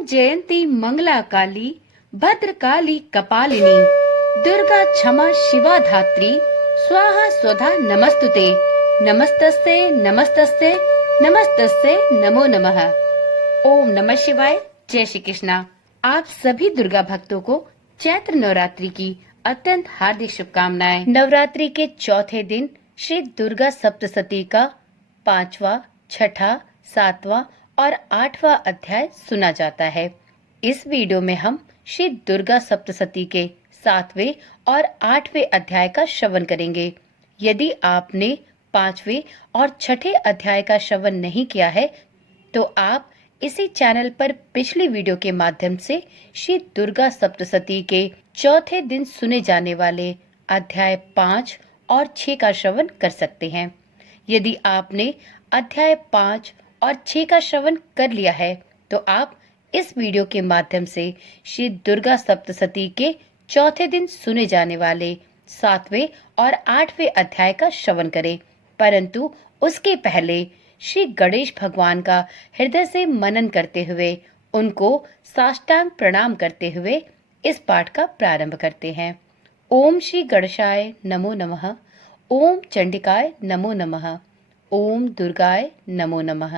ओम जयंती मंगला काली भद्रकाली कपालिनी दुर्गा क्षमा शिवा धात्री स्वाहा स्वधा नमस्तुते नमस्तस्ते नमस्तस्ते नमस्तस्ते नमो नमः। ओम नमः शिवाय। जय श्री कृष्णा। आप सभी दुर्गा भक्तों को चैत्र नवरात्रि की अत्यंत हार्दिक शुभकामनाएं। नवरात्रि के चौथे दिन श्री दुर्गा सप्तशती का 5वां, 6ठा, 7वां और 8वां अध्याय सुना जाता है। इस वीडियो में हम श्री दुर्गा सप्तशती के 7वें और 8वें अध्याय का श्रवण करेंगे। यदि आपने 5वें और 6ठे अध्याय का श्रवण नहीं किया है तो आप इसी चैनल पर पिछली वीडियो के माध्यम से श्री दुर्गा सप्तशती के चौथे दिन सुने जाने वाले अध्याय 5 और 6 का श्रवण कर सकते हैं। यदि आपने अध्याय 5 और 6 का श्रवण कर लिया है तो आप इस वीडियो के माध्यम से श्री दुर्गा सप्तशती के चौथे दिन सुने जाने वाले 7वें और 8वें अध्याय का श्रवण करें। परंतु उसके पहले श्री गणेश भगवान का हृदय से मनन करते हुए उनको साष्टांग प्रणाम करते हुए इस पाठ का प्रारंभ करते हैं। ओम श्री गणेशाय नमो नमः। ओम चंडिकाय नमो नमः। ओम दुर्गाय नमो नमः।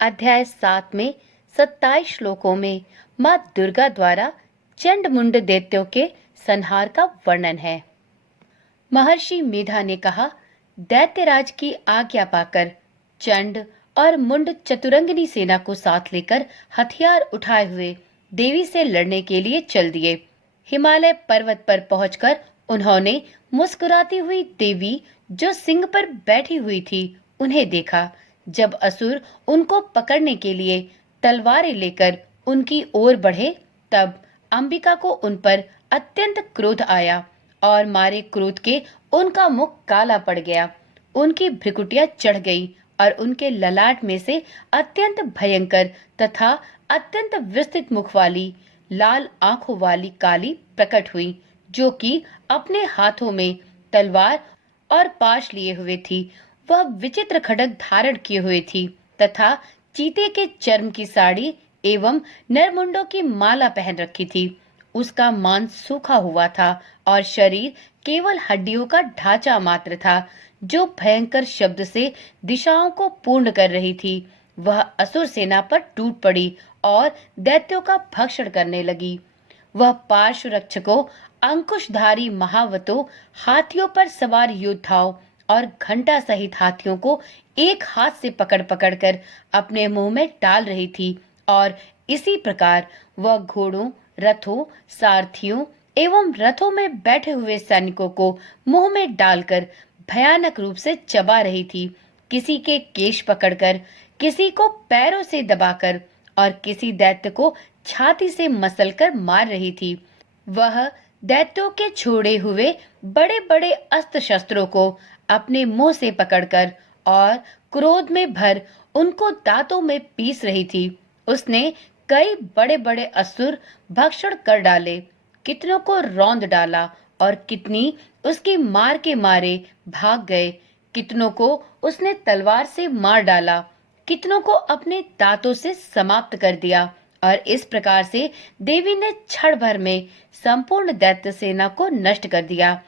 अध्याय 7 में 27 श्लोकों में माँ दुर्गा द्वारा चंड मुंड दैत्यों के संहार का वर्णन है। महर्षि मेधा ने कहा, दैत्यराज की आज्ञा पाकर चंड और मुंड चतुरंगिनी सेना को साथ लेकर हथियार उठाए हुए देवी से लड़ने के लिए चल दिए। हिमालय पर्वत पर पहुंचकर उन्होंने मुस्कुराती हुई देवी जो सिंह पर बैठी हुई थी उन्हें देखा। जब असुर उनको पकड़ने के लिए तलवारें लेकर उनकी ओर बढ़े तब अंबिका को उन पर अत्यंत क्रोध आया और मारे क्रोध के उनका मुख काला पड़ गया। उनकी भ्रिकुटियां चढ़ गई और उनके ललाट में से अत्यंत भयंकर तथा अत्यंत विस्तृत मुख वाली लाल आंखों वाली काली प्रकट हुई, जो कि अपने हाथों में तलवार और पाश लिए हुए थी। वह विचित्र खड्ग धारण किए हुए थी तथा चीते के चर्म की साड़ी एवं नरमुंडों की माला पहन रखी थी। उसका मांस सूखा हुआ था और शरीर केवल हड्डियों का ढांचा मात्र था, जो भयंकर शब्द से दिशाओं को पूर्ण कर रही थी। वह असुर सेना पर टूट पड़ी और दैत्यों का भक्षण करने लगी। वह पार्श्व रक्षकों, अंकुशधारी महावतों, हाथियों पर सवार योद्धाओं और घंटा सहित हाथियों को एक हाथ से पकड़ पकड़ कर अपने मुंह में डाल रही थी और इसी प्रकार वह घोड़ों, रथों, सारथियों एवं रथों में बैठे हुए सैनिकों को मुंह में डालकर भयानक रूप से चबा रही थी। किसी के केश पकड़कर, किसी को पैरों से दबाकर और किसी दैत्य को छाती से मसलकर मार रही थी। वह दैत्यों के छोड़े हुए बड़े बड़े अस्त्र शस्त्रों को अपने मुंह से पकड़कर और क्रोध में भर उनको दांतों में पीस रही थी। उसने कई बड़े बड़े असुर भक्षण कर डाले, कितनों को रौंद डाला और कितनी उसकी मार के मारे भाग गए। कितनों को उसने तलवार से मार डाला, कितनों को अपने दांतों से समाप्त कर दिया और इस प्रकार से देवी ने क्षण भर में संपूर्ण दैत्य सेना को नष्ट कर दिया।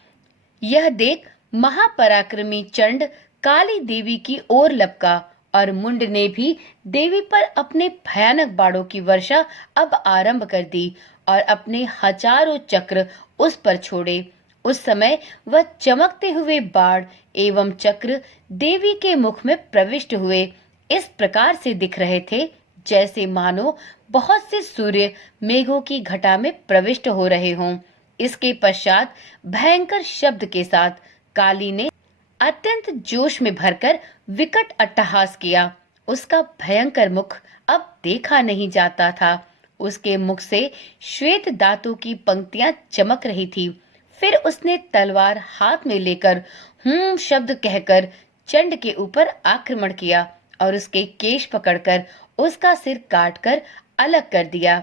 यह देख महापराक्रमी चंड काली देवी की ओर लपका और मुंड ने भी देवी पर अपने भयानक बाणों की वर्षा अब आरंभ कर दी और अपने हजारों चक्र उस पर छोड़े। उस समय वह चमकते हुए बाण एवं चक्र देवी के मुख में प्रविष्ट हुए इस प्रकार से दिख रहे थे जैसे मानो बहुत से सूर्य मेघों की घटा में प्रविष्ट हो रहे हों। इसके पश्चात भयंकर शब्द के साथ काली ने अत्यंत जोश में भरकर विकट अट्टहास किया। उसका भयंकर मुख अब देखा नहीं जाता था। उसके मुख से श्वेत दांतों की पंक्तियां चमक रही थी। फिर उसने तलवार हाथ में लेकर शब्द कहकर चंड के ऊपर आक्रमण किया और उसके केश पकड़कर उसका सिर काटकर अलग कर दिया।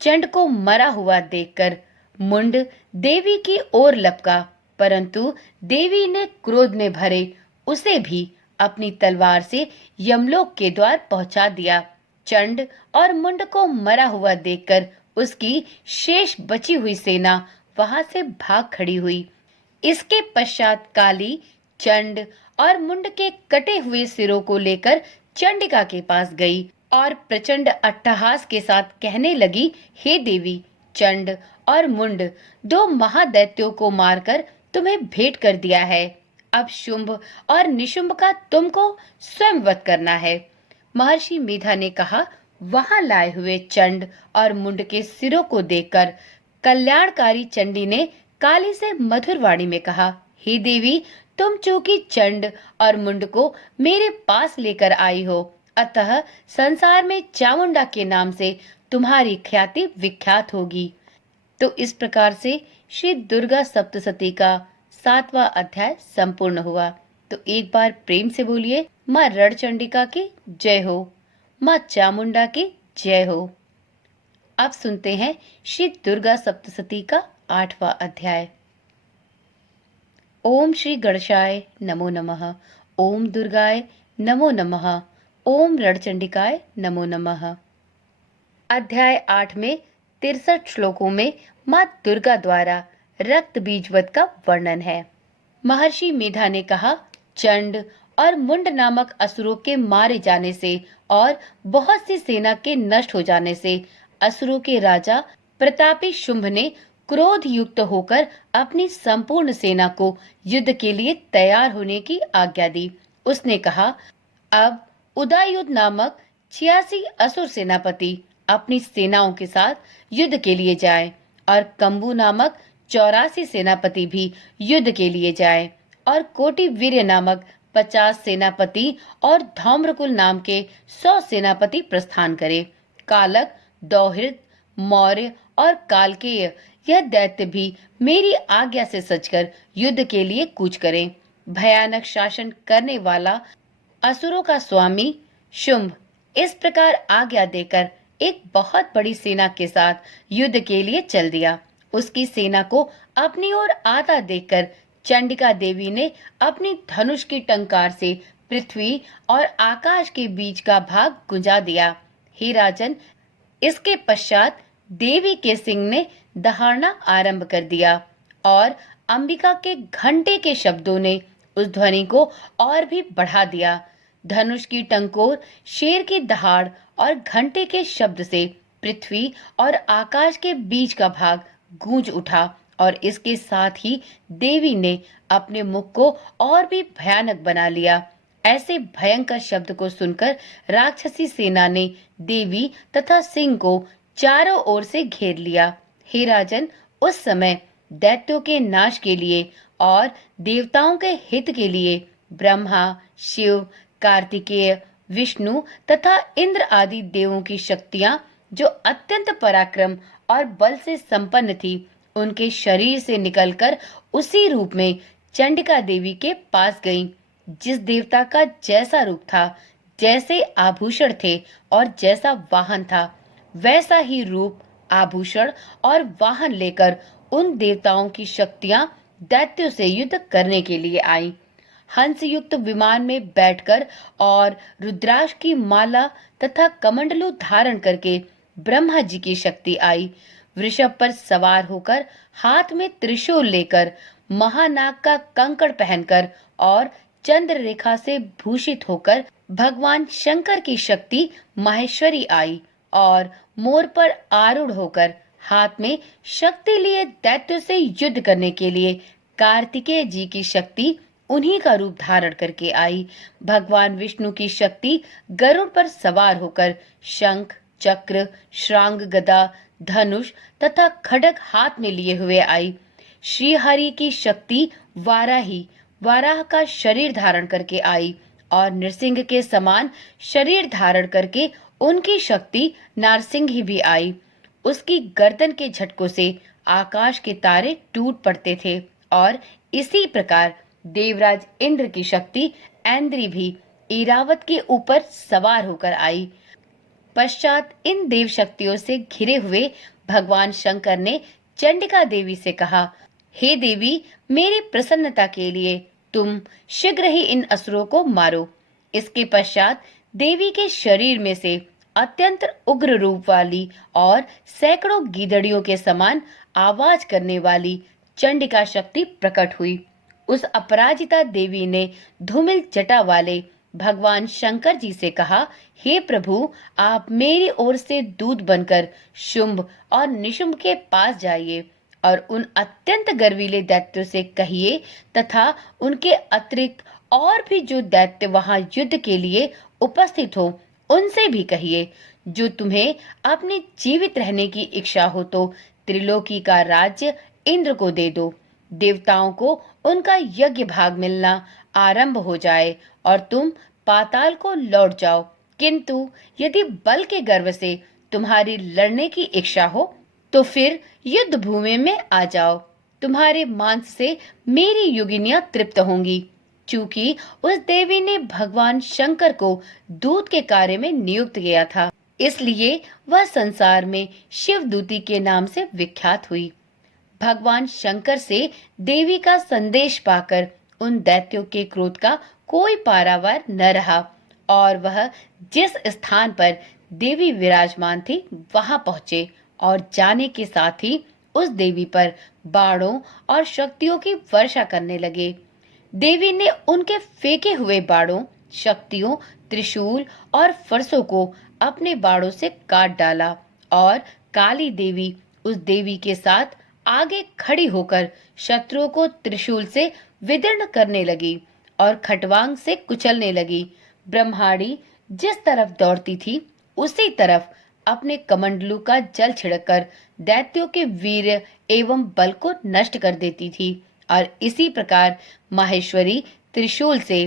चंड को मरा हुआ देखकर मुंड देवी की ओर लपका, परंतु देवी ने क्रोध में भरे उसे भी अपनी तलवार से यमलोक के द्वार पहुंचा दिया। चंड और मुंड को मरा हुआ देखकर उसकी शेष बची हुई सेना वहां से भाग खड़ी हुई। इसके पश्चात काली चंड और मुंड के कटे हुए सिरों को लेकर चंडिका के पास गई और प्रचंड अट्टहास के साथ कहने लगी, हे देवी, चंड और मुंड दो महादैत्यों को मारकर तुम्हें भेंट कर दिया है। अब शुंभ और निशुंभ का तुमको स्वयं वध करना है। महर्षि मेधा ने कहा, वहां लाए हुए चंड और मुंड के सिरों को देखकर कल्याणकारी चंडी ने काली से मधुर वाणी में कहा, हे देवी, तुम चूंकि चंड और मुंड को मेरे पास लेकर आई हो, अतः संसार में चामुंडा के नाम से तुम्हारी ख्याति विख्यात होगी। तो इस प्रकार से श्री दुर्गा सप्तशती का 7वां अध्याय संपूर्ण हुआ। तो एक बार प्रेम से बोलिए, माँ रणचंडिका की जय हो, माँ चामुंडा की जय हो। अब सुनते हैं श्री दुर्गा सप्तशती का 8वां अध्याय। ओम श्री गणेशाय नमो नमः, ओम दुर्गाय नमो नमः, ओम रणचंडिकाय नमो नमः। अध्याय 8 में 63 श्लोकों में माँ दुर्गा द्वारा रक्त बीजवध का वर्णन है। महर्षि मेधा ने कहा, चंड और मुंड नामक असुरों के मारे जाने से और बहुत सी सेना के नष्ट हो जाने से असुरों के राजा प्रतापी शुंभ ने क्रोध युक्त होकर अपनी संपूर्ण सेना को युद्ध के लिए तैयार होने की आज्ञा दी। उसने कहा, अब उदययुध नामक 86 असुर सेनापति अपनी सेनाओं के साथ युद्ध के लिए जाएं और कंबू नामक 84 सेनापति भी युद्ध के लिए जाएं और कोटि वीर्य नामक 50 सेनापति और धौम्रकुल नाम के 100 सेनापति प्रस्थान करें। कालक, दौहिर्द, मौर्य और कालकेय यह दैत्य भी मेरी आज्ञा से सजकर युद्ध के लिए कूच करें। भयानक शासन करने वाला असुरों का स्वामी शुंभ इस प्रकार आज्ञा देकर एक बहुत बड़ी सेना के साथ युद्ध के लिए चल दिया। उसकी सेना को अपनी ओर आता देखकर चंडिका देवी ने अपनी धनुष की टंकार से पृथ्वी और आकाश के बीच का भाग गुंजा दिया। हे राजन, इसके पश्चात देवी के सिंह ने दहाड़ना आरंभ कर दिया और अंबिका के घंटे के शब्दों ने उस ध्वनि को और भी बढ़ा दिया। धनुष की टंकोर, शेर की दहाड़ और घंटे के शब्द से पृथ्वी और आकाश के बीच का भाग गूंज उठा और इसके साथ ही देवी ने अपने मुख को और भी भयानक बना लिया। ऐसे भयंकर शब्द को सुनकर राक्षसी सेना ने देवी तथा सिंह को चारों ओर से घेर लिया। हे राजन, उस समय दैत्यों के नाश के लिए और देवताओं के हित के लिए ब्रह्मा, शिव, कार्तिकेय, विष्णु तथा इंद्र आदि देवों की शक्तियां जो अत्यंत पराक्रम और बल से संपन्न थी, उनके शरीर से निकलकर उसी रूप में चंडिका देवी के पास गईं। जिस देवता का जैसा रूप था, जैसे आभूषण थे और जैसा वाहन था, वैसा ही रूप, आभूषण और वाहन लेकर उन देवताओं की शक्तियां दैत्यों से युद्ध करने के लिए आईं। हंस युक्त विमान में बैठकर और रुद्राक्ष की माला तथा कमंडलू धारण करके ब्रह्मा जी की शक्ति आई। वृषभ पर सवार होकर, हाथ में त्रिशूल लेकर, महानाग का कंकड़ पहनकर और चंद्र रेखा से भूषित होकर भगवान शंकर की शक्ति माहेश्वरी आई और मोर पर आरूढ़ होकर हाथ में शक्ति लिए दैत्य से युद्ध करने के लिए कार्तिकेय जी की शक्ति उन्हीं का रूप धारण करके आई। भगवान विष्णु की शक्ति गरुड़ पर सवार होकर शंख, चक्र, श्रांग, गदा, धनुष तथा खड्ग हाथ में लिए हुए आई। श्री हरि की शक्ति वाराही, वाराह का शरीर धारण करके आई और नृसिंह के समान शरीर धारण करके उनकी शक्ति नारसिंह भी आई। उसकी गर्दन के झटकों से आकाश के तारे टूट पड़ते थे और इसी प्रकार देवराज इंद्र की शक्ति ऐन्द्री भी इरावत के ऊपर सवार होकर आई। पश्चात इन देव शक्तियों से घिरे हुए भगवान शंकर ने चंडिका देवी से कहा, हे देवी, मेरी प्रसन्नता के लिए तुम शीघ्र ही इन असुरों को मारो। इसके पश्चात देवी के शरीर में से अत्यंत उग्र रूप वाली और सैकड़ों गीदड़ियों के समान आवाज करने वाली चंडिका शक्ति प्रकट हुई। उस अपराजिता देवी ने धूमिल जटा वाले भगवान शंकर जी से कहा, हे प्रभु, आप मेरी ओर से दूत बनकर शुंभ और निशुंभ के पास जाइए और उन अत्यंत गर्वीले दैत्यों से कहिए तथा उनके अतिरिक्त और भी जो दैत्य वहां युद्ध के लिए उपस्थित हो उनसे भी कहिए, जो तुम्हें अपने जीवित रहने की इच्छा हो तो त्रिलोकी का राज्य इंद्र को दे दो। देवताओं को उनका यज्ञ भाग मिलना आरंभ हो जाए और तुम पाताल को लौट जाओ। किंतु यदि बल के गर्व से तुम्हारी लड़ने की इच्छा हो तो फिर युद्ध भूमि में आ जाओ। तुम्हारे मांस से मेरी योगिनियां तृप्त होंगी। चूंकि उस देवी ने भगवान शंकर को दूत के कार्य में नियुक्त किया था, इसलिए वह संसार में शिवदूती के नाम से विख्यात हुई। भगवान शंकर से देवी का संदेश पाकर उन दैत्यों के क्रोध का कोई पारावार न रहा और वह जिस स्थान पर देवी विराजमान थी वहां पहुंचे और जाने के साथ ही उस देवी पर बाणों और शक्तियों की वर्षा करने लगे। देवी ने उनके फेंके हुए बाणों, शक्तियों, त्रिशूल और फरसों को अपने बाणों से काट डाला और काली देवी उस देवी के साथ आगे खड़ी होकर शत्रुओं को त्रिशूल से विदीर्ण करने लगी और खटवांग से कुचलने लगी। ब्रह्माणी जिस तरफ दौड़ती थी उसी तरफ अपने कमंडलू का जल छिड़ककर दैत्यों के वीर्य एवं बल को नष्ट कर देती थी और इसी प्रकार माहेश्वरी त्रिशूल से,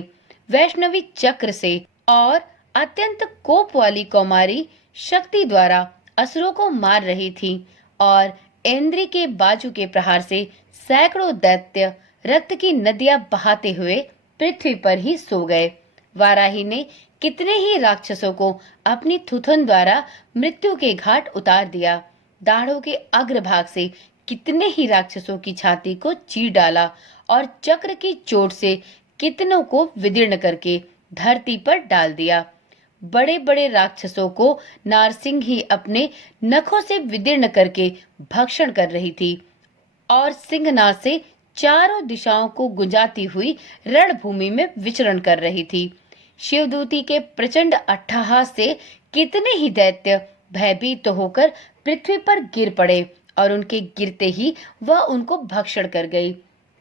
वैष्णवी चक्र से और अत्यंत कोप वाली कौमारी शक्ति द्वारा असुरों को मार रही थी और इंद्र के बाजू के प्रहार से सैकड़ों दैत्य रक्त की नदियां बहाते हुए पृथ्वी पर ही सो गए। वाराही ने कितने ही राक्षसों को अपनी थुथुन द्वारा मृत्यु के घाट उतार दिया। दाढ़ों के अग्रभाग से कितने ही राक्षसों की छाती को चीर डाला और चक्र की चोट से कितनों को विदीर्ण करके धरती पर डाल दिया। बड़े बड़े राक्षसों को नारसिंह ही अपने नखों से विदीर्ण करके भक्षण कर रही थी और सिंहनाद से चारों दिशाओं को गुंजाती हुई रणभूमि में विचरण कर रही थी। शिवदूती के प्रचंड अट्टहास से कितने ही दैत्य भयभीत होकर पृथ्वी पर गिर पड़े और उनके गिरते ही वह उनको भक्षण कर गई।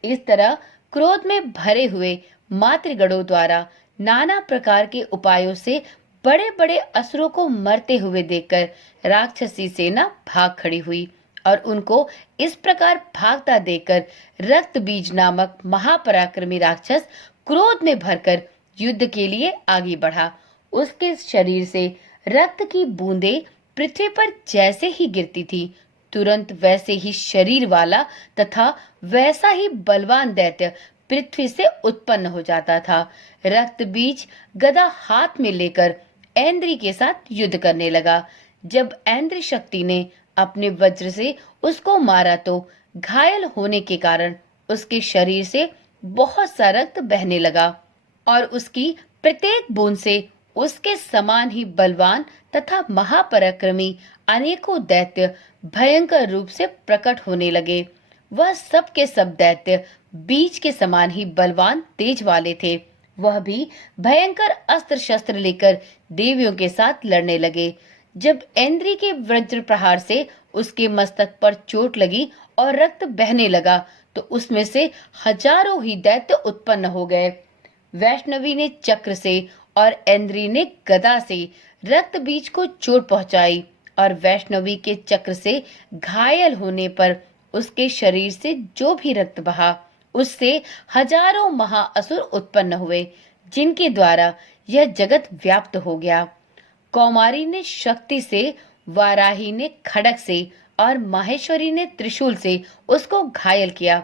इस तरह क्रोध में भरे हुए मातृगणों द्वारा नाना प्रकार के उपायों से बड़े बड़े असुरों को मरते हुए देखकर राक्षसी सेना भाग खड़ी हुई और उनको इस प्रकार भागता देखकर रक्त बीज नामक महापराक्रमी राक्षस क्रोध में भरकर युद्ध के लिए आगे बढ़ा। उसके शरीर से रक्त की बूंदें पृथ्वी पर जैसे ही गिरती थी, तुरंत वैसे ही शरीर वाला तथा वैसा ही बलवान दैत्य पृथ्वी से उत्पन्न हो जाता था। रक्त बीज गदा हाथ में लेकर ऐन्द्री के साथ युद्ध करने लगा। जब ऐन्द्री शक्ति ने अपने वज्र से उसको मारा तो घायल होने के कारण उसके शरीर से बहुत सा रक्त बहने लगा और उसकी प्रत्येक बूंद से उसके समान ही बलवान तथा महापराक्रमी अनेकों दैत्य भयंकर रूप से प्रकट होने लगे। वह सब के सब दैत्य बीज के समान ही बलवान तेज वाले थे। वह भी भयंकर अस्त्र शस्त्र लेकर देवियों के साथ लड़ने लगे। जब ऐन्द्री के वज्र प्रहार से उसके मस्तक पर चोट लगी और रक्त बहने लगा तो उसमें से हजारों ही दैत्य उत्पन्न हो गए। वैष्णवी ने चक्र से और ऐन्द्री ने गदा से रक्त बीज को चोट पहुंचाई और वैष्णवी के चक्र से घायल होने पर उसके शरीर से जो भी रक्त बहा उससे हजारों महाअसुर उत्पन्न हुए, जिनके द्वारा यह जगत व्याप्त हो गया। कौमारी ने शक्ति से, वाराही ने खड़ग से और माहेश्वरी ने त्रिशूल से उसको घायल किया।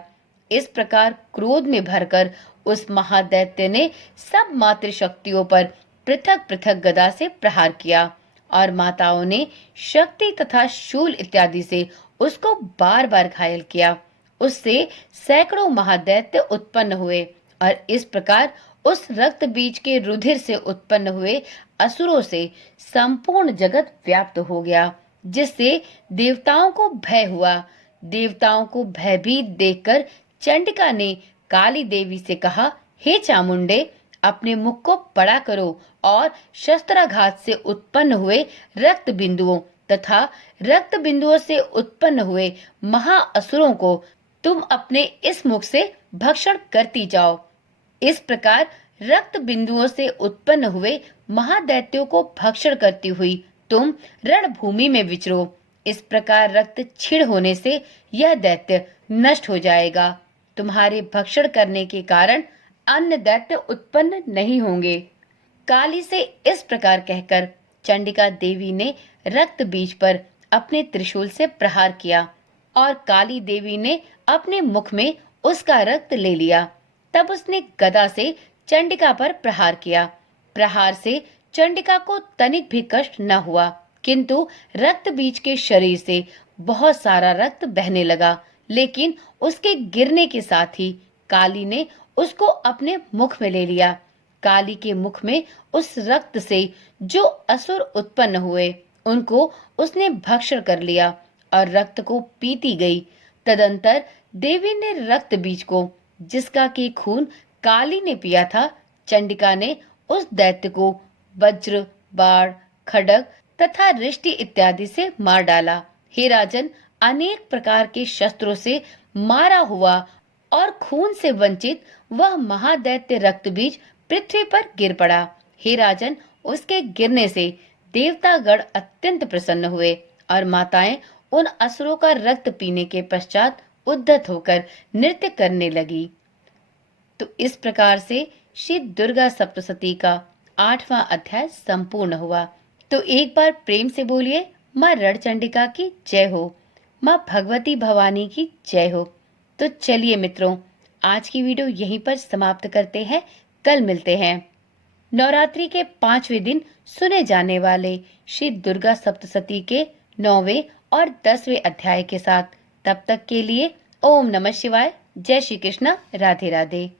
इस प्रकार क्रोध में भरकर उस महादैत्य ने सब मातृशक्तियों पर पृथक पृथक गदा से प्रहार किया और माताओं ने शक्ति तथा शूल इत्यादि से उसको बार बार घायल किया। उससे सैकड़ों महादैत्य उत्पन्न हुए और इस प्रकार उस रक्त बीज के रुधिर से उत्पन्न हुए असुरों से संपूर्ण जगत व्याप्त हो गया, जिससे देवताओं को भय हुआ। देवताओं को भयभीत देखकर चंडिका ने काली देवी से कहा, हे चामुंडे, अपने मुख को बड़ा करो और शस्त्राघात से उत्पन्न हुए रक्त बिंदुओं तथा रक्त बिंदुओं से उत्पन्न हुए महाअसुरों को तुम अपने इस मुख से भक्षण करती जाओ। इस प्रकार रक्त बिंदुओं से उत्पन्न हुए महादैत्यों को भक्षण करती हुई तुम रणभूमि में विचरो। इस प्रकार रक्त क्षीण होने से यह दैत्य नष्ट हो जाएगा। तुम्हारे भक्षण करने के कारण अन्य दैत्य उत्पन्न नहीं होंगे। काली से इस प्रकार कहकर चंडिका देवी ने रक्त बीज पर अपने त्रिशूल से प्रहार किया और काली देवी ने अपने मुख में उसका रक्त ले लिया। तब उसने गदा से चंडिका पर प्रहार किया। प्रहार से चंडिका को तनिक भी कष्ट न हुआ, किंतु रक्त बीज के शरीर से बहुत सारा रक्त बहने लगा। लेकिन उसके गिरने के साथ ही काली ने उसको अपने मुख में ले लिया। काली के मुख में उस रक्त से जो असुर उत्पन्न हुए उनको उसने भक्षण कर लिया और रक्त को पीती गई। तदंतर देवी ने रक्त बीज को, जिसका कि खून काली ने पिया था, चंडिका ने उस दैत्य को वज्र, बाण, खड्ग तथा रिष्टि इत्यादि से मार डाला। हे राजन, अनेक प्रकार के शस्त्रों से मारा हुआ और खून से वंचित वह महादैत्य रक्त बीज पृथ्वी पर गिर पड़ा। हे राजन, उसके गिरने से देवतागण अत्यंत प्रसन्न हुए और माताएं उन असुरों का रक्त पीने के पश्चात उद्धत होकर नृत्य करने लगी। तो इस प्रकार से श्री दुर्गा सप्तशती का 8वां अध्याय संपूर्ण हुआ। तो एक बार प्रेम से बोलिए, माँ रणचंडिका की जय हो, माँ भगवती भवानी की जय हो। तो चलिए मित्रों, आज की वीडियो यहीं पर समाप्त करते हैं। कल मिलते हैं नवरात्रि के 5वें दिन सुने जाने वाले श्री दुर्गा सप्तशती के 9वें और 10वें अध्याय के साथ। तब तक के लिए ओम नमः शिवाय, जय श्री कृष्ण, राधे राधे।